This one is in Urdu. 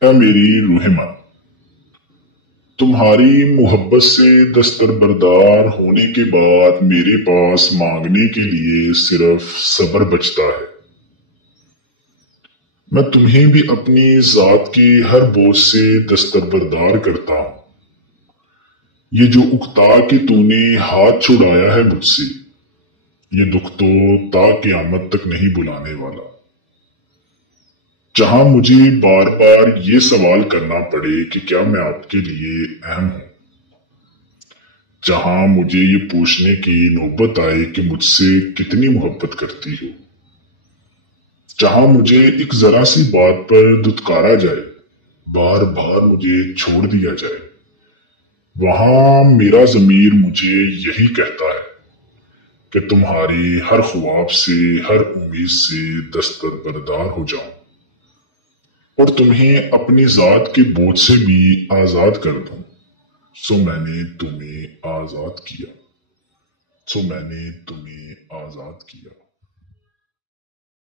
اے میری روح من، تمہاری محبت سے دستبردار ہونے کے بعد میرے پاس مانگنے کے لیے صرف صبر بچتا ہے۔ میں تمہیں بھی اپنی ذات کی ہر بوجھ سے دستبردار کرتا ہوں۔ یہ جو اکتا کہ تو نے ہاتھ چھڑایا ہے مجھ سے، یہ دکھ تو تا قیامت تک نہیں بلانے والا۔ جہاں مجھے بار بار یہ سوال کرنا پڑے کہ کیا میں آپ کے لیے اہم ہوں، جہاں مجھے یہ پوچھنے کی نوبت آئے کہ مجھ سے کتنی محبت کرتی ہو، جہاں مجھے ایک ذرا سی بات پر دھتکارا جائے، بار بار مجھے چھوڑ دیا جائے، وہاں میرا ضمیر مجھے یہی کہتا ہے کہ تمہاری ہر خواب سے، ہر امید سے دستبردار ہو جاؤں اور تمہیں اپنی ذات کے بوجھ سے بھی آزاد کر دوں۔ سو میں نے تمہیں آزاد کیا، سو میں نے تمہیں آزاد کیا۔